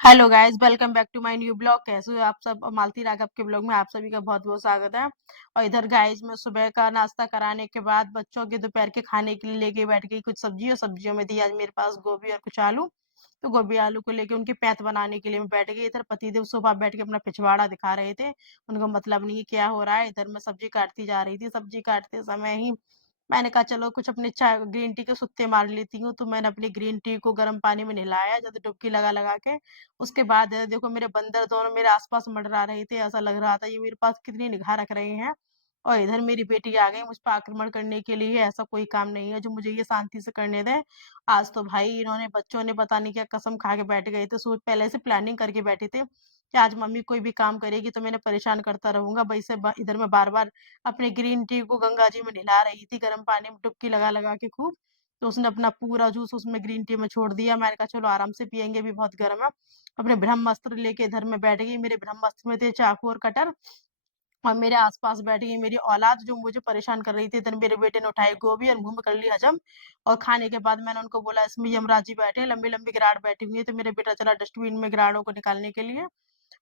Hello guys, welcome back to my new blog. कैसे हो आप सब? मालती राघव के ब्लॉग में आप सभी का बहुत बहुत स्वागत है। और इधर गाइस मैं सुबह का नाश्ता कराने के बाद बच्चों के दोपहर के खाने के लिए लेके बैठ गई कुछ सब्जी। और सब्जियों में थी आज मेरे पास गोभी और कुछ आलू। तो गोभी आलू को लेके उनके पैत बनाने के लिए मैं बैठ गई। इधर पतिदेव सुबह बैठ के अपना पिछवाड़ा दिखा रहे थे। उनको मतलब नहीं क्या हो रहा है। इधर मैं सब्जी काटती जा रही थी। सब्जी काटते समय ही मैंने कहा चलो कुछ अपने चाय ग्रीन टी के सुत्ते मार लेती हूँ। तो मैंने अपनी ग्रीन टी को गर्म पानी में नहलाया, जब डुबकी लगा लगा के। उसके बाद देखो मेरे बंदर दोनों मेरे आसपास मंडरा रहे थे। ऐसा लग रहा था ये मेरे पास कितनी निगाह रख रहे हैं। और इधर मेरी बेटी आ गई मुझ पर आक्रमण करने के लिए। ऐसा कोई काम नहीं है जो मुझे ये शांति से करने दे। आज तो भाई इन्होंने बच्चों ने पता नहीं क्या कसम खा के बैठ गए थे। सोच पहले से प्लानिंग करके बैठे थे कि आज मम्मी कोई भी काम करेगी तो मैंने परेशान करता रहूंगा भाई से। इधर मैं बार बार अपने ग्रीन टी को गंगा जी में नहला रही थी, गर्म पानी में डुबकी लगा लगा के खूब। तो उसने अपना पूरा जूस उसमें ग्रीन टी में छोड़ दिया। मैंने कहा चलो आराम से पियेंगे, भी बहुत गर्म है। अपने ब्रह्मास्त्र लेके इधर में बैठ गई। मेरे ब्रह्मास्त्र में थे चाकू और कटर। और मेरे आसपास बैठ गई मेरी औलाद जो मुझे परेशान कर रही थी। इधर मेरे बेटे ने उठाई गोभी और मुंह में कर ली हजम। और खाने के बाद मैंने उनको बोला इसमें यमराज जी बैठे हैं, लंबी लंबी गिराड़ बैठी हुई है। तो मेरा बेटा चला डस्टबिन में गिराड़ों को निकालने के लिए।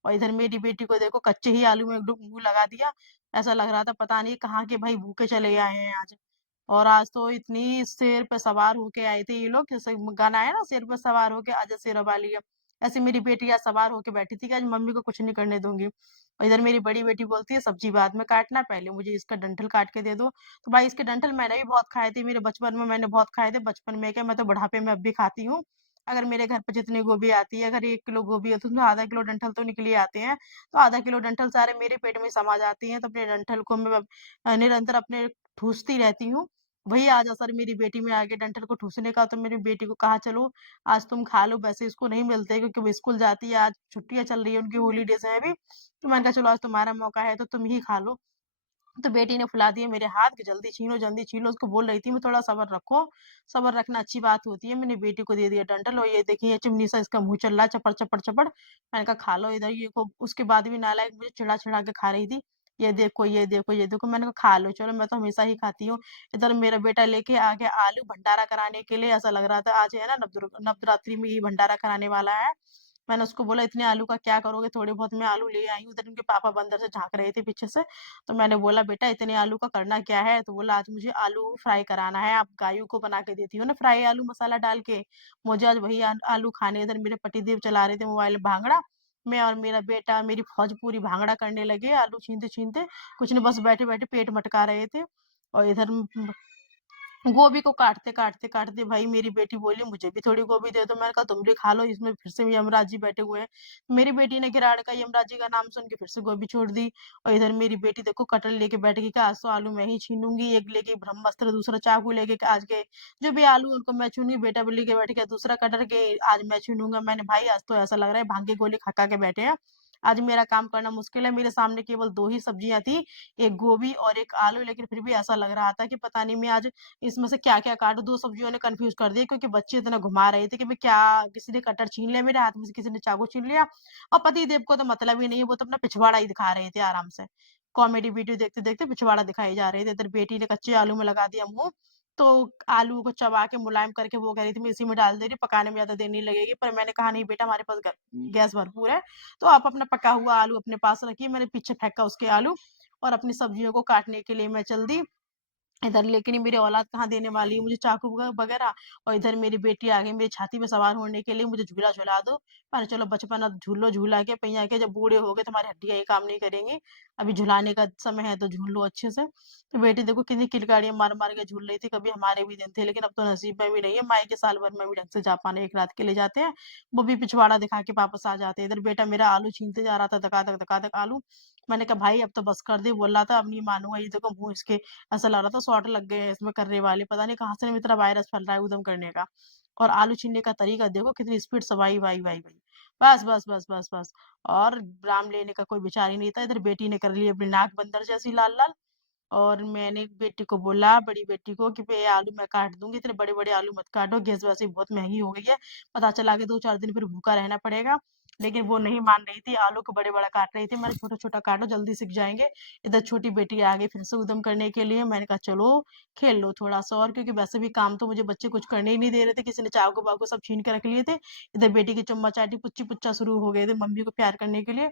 और इधर मेरी बेटी को देखो कच्चे ही आलू में मुंह लगा दिया। ऐसा लग रहा था पता नहीं कहाँ के भाई भूखे चले आए हैं आज। और आज तो इतनी शेर पे सवार होके आए थे ये लोग, जैसे गाना है ना, शेर पे सवार होके आजा शेर वाली है। ऐसे मेरी बेटी आज सवार होके बैठी थी कि आज मम्मी को कुछ नहीं करने दूंगी। और इधर मेरी बड़ी बेटी बोलती है सब्जी बाद में काटना, पहले मुझे इसका डंठल काट के दे दो। तो भाई इसके डंठल मैंने भी बहुत खाए थे, मेरे बचपन में मैंने बहुत खाए थे। बचपन में क्या, मैं तो बुढ़ापे में अब भी खाती हूँ। अगर मेरे घर पे जितनी गोभी आती है, अगर 1 किलो गोभी है तो उसमें आधा किलो डंठल तो निकल ही आते हैं। तो आधा किलो डंठल सारे मेरे पेट में समा जाती हैं। तो अपने डंठल को मैं निरंतर अपने ठूसती रहती हूँ। वही आज असर मेरी बेटी में आ गया डंठल को ठूसने का। तो मेरी बेटी को कहा चलो आज तुम खा लो, वैसे इसको नहीं मिलते क्योंकि वो स्कूल जाती है, आज छुट्टियां चल रही है उनकी, हॉलीडेज है अभी। तो मैंने कहा चलो आज तुम्हारा मौका है तो तुम ही खा लो। तो बेटी ने फुला दिए मेरे हाथ कि जल्दी छीनो जल्दी छीनो। उसको बोल रही थी मैं थोड़ा सब्र रखो, सब्र रखना अच्छी बात होती है। मैंने बेटी को दे दिया डंठल। और ये देखिए ये चिमनी सा इसका मुंह चल रहा है, चपड़ चपड़ चपड़। मैंने कहा खा लो इधर ये को। उसके बाद भी नालायक मुझे चिढ़ा चिढ़ा के खा रही थी। ये देखो ये देखो ये देखो। मैंने कहा खा लो, चलो मैं तो हमेशा ही खाती हूँ। इधर मेरा बेटा लेके आ गया आलू भंडारा कराने के लिए। ऐसा लग रहा था आज है ना नवरात्रि में ये भंडारा कराने वाला है। मैंने उसको बोला इतने आलू का क्या करोगे, थोड़े बहुत मैं आलू ले आई हूँ। उधर उनके पापा बंदर से झांक रहे थे पीछे से। तो मैंने बोला बेटा इतने आलू का करना क्या है? तो बोला आज मुझे आलू फ्राई कराना है। आप गायों को बना के देती हो ना फ्राई आलू मसाला डाल के, मुझे आज वही आलू खाने। इधर मेरे पतिदेव चला रहे थे मोबाइल भांगड़ा। मैं और मेरा बेटा मेरी फौज पूरी भांगड़ा करने लगे आलू छीनते छीनते। कुछ ने बस बैठे बैठे पेट मटका रहे थे। और इधर गोभी को काटते काटते काटते भाई मेरी बेटी बोली मुझे भी थोड़ी गोभी दे दो। मैंने कहा तुम भी खा लो, इसमें फिर से यमराज जी बैठे हुए हैं। मेरी बेटी ने गिराड़ का यमराज जी का नाम सुन के फिर से गोभी छोड़ दी। और इधर मेरी बेटी देखो कटर लेके बैठ गई कि आज तो आलू मैं ही छीनूंगी। एक लेके ब्रह्मास्त्र, दूसरा चाकू लेके कि आज के जो भी आलू उनको मैं छूनूंगी। बेटा भी लेके बैठ गया दूसरा कटर के, आज मैं छीनूंगा। मैंने भाई आज तो ऐसा लग रहा है भांगे गोली खा खा के बैठे हैं। आज मेरा काम करना मुश्किल है। मेरे सामने केवल दो ही सब्जियां थी, एक गोभी और एक आलू। लेकिन फिर भी ऐसा लग रहा था कि पता नहीं मैं आज इसमें से क्या क्या काटूं। दो सब्जियों ने कंफ्यूज कर दिया क्योंकि बच्चे इतना घुमा रहे थे कि मैं क्या, किसी ने कटर छीन लिया मेरे हाथ में से, किसी ने चाकू छीन लिया। और पति देव को तो मतलब ही नहीं है, वो तो अपना पिछवाड़ा ही दिखा रहे थे आराम से। कॉमेडी वीडियो देखते देखते पिछवाड़ा दिखाई जा रहे थे। इधर बेटी ने कच्चे आलू में लगा दिया मुंह। तो आलू को चबा के मुलायम करके वो कह रही थी मैं इसी में डाल दे रही, पकाने में ज्यादा देर नहीं लगेगी। पर मैंने कहा नहीं बेटा हमारे पास गैस भरपूर है, तो आप अपना पका हुआ आलू अपने पास रखिए। मैंने पीछे फेंका उसके आलू और अपनी सब्जियों को काटने के लिए मैं चल दी इधर। लेकिन ये मेरी औलाद कहाँ देने वाली है मुझे चाकू वगैरह। और इधर मेरी बेटी आ गई मेरी छाती पे सवार होने के लिए, मुझे झूला झूला दो। पर चलो बचपन अब झूलो झूला के पहिया के, जब बूढ़े हो गए तुम्हारी हड्डियां ये काम नहीं करेंगी। अभी झुलाने का समय है तो झूल लो अच्छे से। तो बेटी देखो कितनी किलकारियां मार मार के झूल रही थी। कभी हमारे भी दिन थे, लेकिन अब तो नसीब में भी नहीं है। माई के साल भर में भी ढंग से जा पाने, एक रात के लिए जाते हैं, वो भी पिछवाड़ा दिखा के वापस आ जाते हैं। इधर बेटा मेरा आलू छीनते जा रहा था, धका धक आलू। मैंने कहा भाई अब तो बस कर दे। बोल रहा था अब नहीं मानूंगा, ये देखो मुंह इसके ऐसा लग रहा था शॉट लग गए हैं इसमें करने वाले, पता नहीं कहाँ से इतना वायरस फैल रहा है उदम करने का। और आलू छीनने का तरीका देखो कितनी स्पीड से, वाई वाई वाई वाई। बस बस बस बस बस। और राम लेने का कोई विचार ही नहीं था। इधर बेटी ने कर ली अपनी नाक बंदर जैसी लाल लाल। और मैंने बेटी को बोला, बड़ी बेटी को, कि भई आलू मैं काट दूंगी, इतने बड़े बड़े आलू मत काटो, गैस वैसे ही बहुत महंगी हो गई है। पता चला कि 2-4 दिन फिर भूखा रहना पड़ेगा। लेकिन वो नहीं मान रही थी, आलू को बड़े-बड़ा काट रही थी। मैंने छोटा-छोटा काटो, जल्दी सीख जाएँगे। इधर छोटी बेटी आ गई फिर से उद्यम करने के लिए। मैंने कहा चलो खेल लो थोड़ा-सा और, क्योंकि वैसे भी काम तो मुझे बच्चे कुछ करने ही नहीं दे रहे थे। किसी ने चाकू-वाकू सब छीन के रख लिए थे। इधर बेटी की चुम्मा-चाटी, पुच्ची-पुच्चा शुरू हो गए थे मम्मी को प्यार करने के लिए।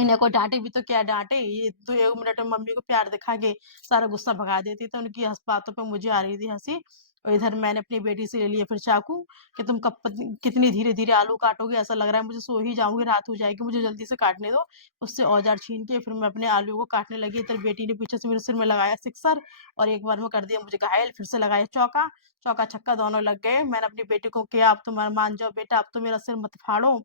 इन्हें को डाँटे भी तो क्या डाँटे, ये तो 1 मिनट में मम्मी को प्यार दिखा के सारा गुस्सा भगा देती, तो उनकी बातों पे मुझे आ रही थी हँसी। और इधर मैंने अपनी बेटी से ले लिया फिर चाकू कि तुम कब कितनी धीरे-धीरे आलू काटोगे, ऐसा लग रहा है मुझे सो ही जाऊँगी, रात हो जाएगी, मुझे जल्दी से काटने दो। उससे औज़ार छीन के फिर मैं अपने आलू को काटने लगी, इधर बेटी ने पीछे से मेरे सिर में लगाया सिक्सर और एक बार में कर दिया मुझे घायल, फिर से लगाया चौका, चौका-छक्का दोनों लग गए। मैंने अपनी बेटी को किया, अब तो मान जाओ बेटा, अब तो मेरा सिर मत फाड़ो।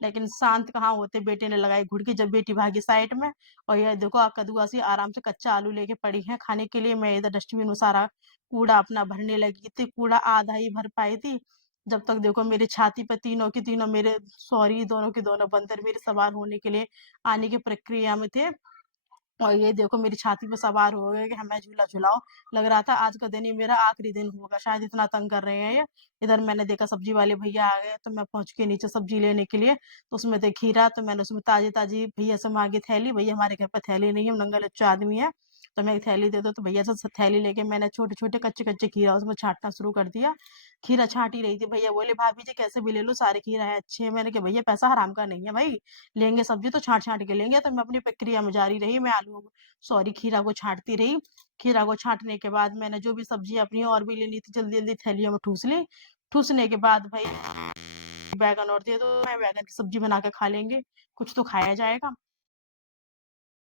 लेकिन शांत कहाँ होते, बेटे ने लगाई घुड़की जब बेटी भागी साइड में। और ये देखो कद्दूआसी आराम से कच्चा आलू लेके पड़ी है खाने के लिए। मैं इधर डस्टबिन में सारा कूड़ा अपना भरने लगी थी, कूड़ा आधा ही भर पाई थी। जब तक देखो मेरी छाती पे तीनों की तीनों मेरे सॉरी दोनों के दोनों बंदर मेरे सवार होने के लिए आने की प्रक्रिया में थे। और ये देखो मेरी छाती पे सवार हो गए कि हमें झूला झुलाओ। लग रहा था आज का दिन ही मेरा आखिरी दिन होगा, शायद इतना तंग कर रहे हैं ये। इधर मैंने देखा सब्जी वाले भैया आ गए, तो मैं पहुँच गई नीचे सब्जी लेने के लिए। तो उसमें थे खीरा, तो मैंने उसमें ताज़ी-ताज़ी भैया से माँगी थैली। भैया हमारे घर पे थैली नहीं है, हम नंगा-लच्चा आदमी है। तो मैं एक थैली दे दो, तो भैया से थैली लेके मैंने छोटे-छोटे, कच्चे-कच्चे खीरा उसमें छाँटना शुरू कर दिया। खीरा छाँट ही रही थी, भैया बोले, "भाभी जी कैसे भी ले लो, सारे खीरा है अच्छे हैं।" मैंने कहा, "भैया पैसा हराम का नहीं है भाई, लेंगे सब्जी तो छाँट-छाँट के लेंगे।" तो मैं अपनी प्रक्रिया में जारी रही। मैं आलू सॉरी खीरा को छाँटती रही। खीरा को छाँटने के बाद मैंने जो भी सब्जियाँ अपनी और भी लेनी थी जल्दी-जल्दी थैलियों में ठूँस ली। ठूँसने के बाद भई बैंगन और दे दो, मैं बैंगन की सब्जी बना के खा लेंगे, कुछ तो खाया जाएगा।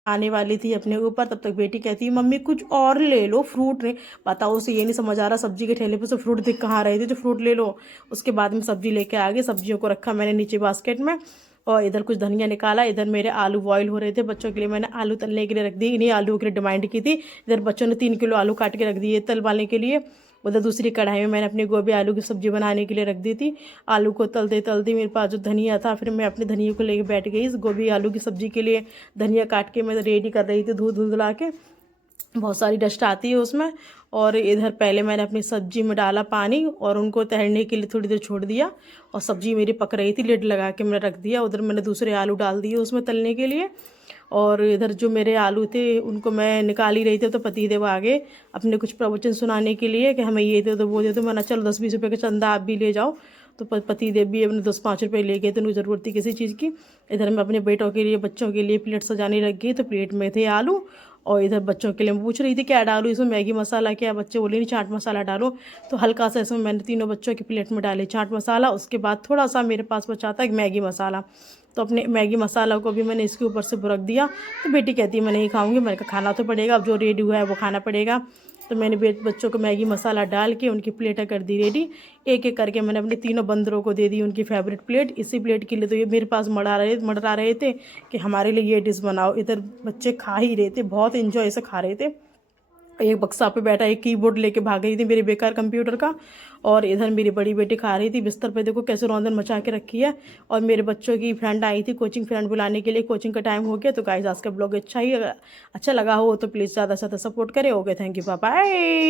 आने वाली थी अपने ऊपर, तब तक बेटी कहती है मम्मी कुछ और ले लो, फ्रूट नहीं। बताओ उसे ये नहीं समझ आ रहा सब्जी के ठेले पे से फ्रूट दिख कहाँ रहे थे जो फ्रूट ले लो। उसके बाद में सब्जी लेके आ गई, सब्जियों को रखा मैंने नीचे बास्केट में और इधर कुछ धनिया निकाला। इधर मेरे आलू बॉईल हो रहे थे, बच्चों के लिए मैंने आलू तलने के लिए रख दी, इन्हीं आलू के लिए डिमांड की थी। इधर बच्चों ने 3 किलो आलू काट के रख दिए तलवाने के लिए। उधर दूसरी कढ़ाई में मैंने अपनी गोभी आलू की सब्जी बनाने के लिए रख दी थी। आलू को तलते तलते मेरे पास जो धनिया था, फिर मैं अपने धनिया को लेके बैठ गई इस गोभी आलू की सब्जी के लिए। धनिया काट के मैं रेडी कर रही थी धो धुला के, बहुत सारी डस्ट आती है उसमें। और इधर पहले मैंने अपनी सब्जी में डाला पानी और उनको तैरने के लिए थोड़ी देर छोड़ दिया और सब्जी मेरी पक रही थी, लिड लगा के मैंने रख दिया। उधर मैंने दूसरे आलू डाल दिए उसमें तलने के लिए और इधर जो मेरे आलू थे उनको मैं निकाल ही रही थी, तो पतिदेव आ गए अपने कुछ प्रवचन सुनाने के लिए कि हमें ये दे दो वो दे दो। मैंने चलो 10-20 रुपये का चंदा आप भी ले जाओ। तो पतिदेव भी अपने 10-5 रुपये ले गए थे, उनको ज़रूरत थी किसी चीज़ की। इधर मैं अपने बेटों के लिए बच्चों के लिए प्लेट सजाने लग गई, तो प्लेट में थे आलू और इधर बच्चों के लिए मैं पूछ रही थी क्या डालूँ इसमें, मैगी मसाला क्या, बच्चे बोले नहीं चाट मसाला डालो। तो हल्का सा इसमें मैंने तीनों बच्चों की प्लेट में डाले चाट मसाला, उसके बाद थोड़ा सा मेरे पास बचा था मैगी मसाला, तो अपने मैगी मसाला को भी मैंने इसके ऊपर से बुरक दिया। तो बेटी कहती है मैं नहीं खाऊंगी, मैंने कहा खाना तो पड़ेगा, अब जो रेडी हुआ है वो खाना पड़ेगा। तो मैंने बच्चों को मैगी मसाला डाल के उनकी प्लेटें कर दी रेडी। एक एक करके मैंने अपने तीनों बंदरों को दे दी उनकी फेवरेट प्लेट। इसी प्लेट के लिए तो ये मेरे पास मड़रा रहे थे कि हमारे लिए ये डिश बनाओ। इधर बच्चे खा ही रहे थे, बहुत इंजॉय से खा रहे थे। एक बक्सा पे बैठा एक कीबोर्ड लेके भाग रही थी मेरे बेकार कंप्यूटर का, और इधर मेरी बड़ी बेटी खा रही थी बिस्तर पे, देखो कैसे रौंदन मचा के रखी है। और मेरे बच्चों की फ्रेंड आई थी, कोचिंग फ्रेंड बुलाने के लिए, कोचिंग का टाइम हो गया। तो गाइस आज का ब्लॉग अच्छा लगा हो तो प्लीज़ ज़्यादा से ज़्यादा सपोर्ट करें। Okay thank you, bye bye.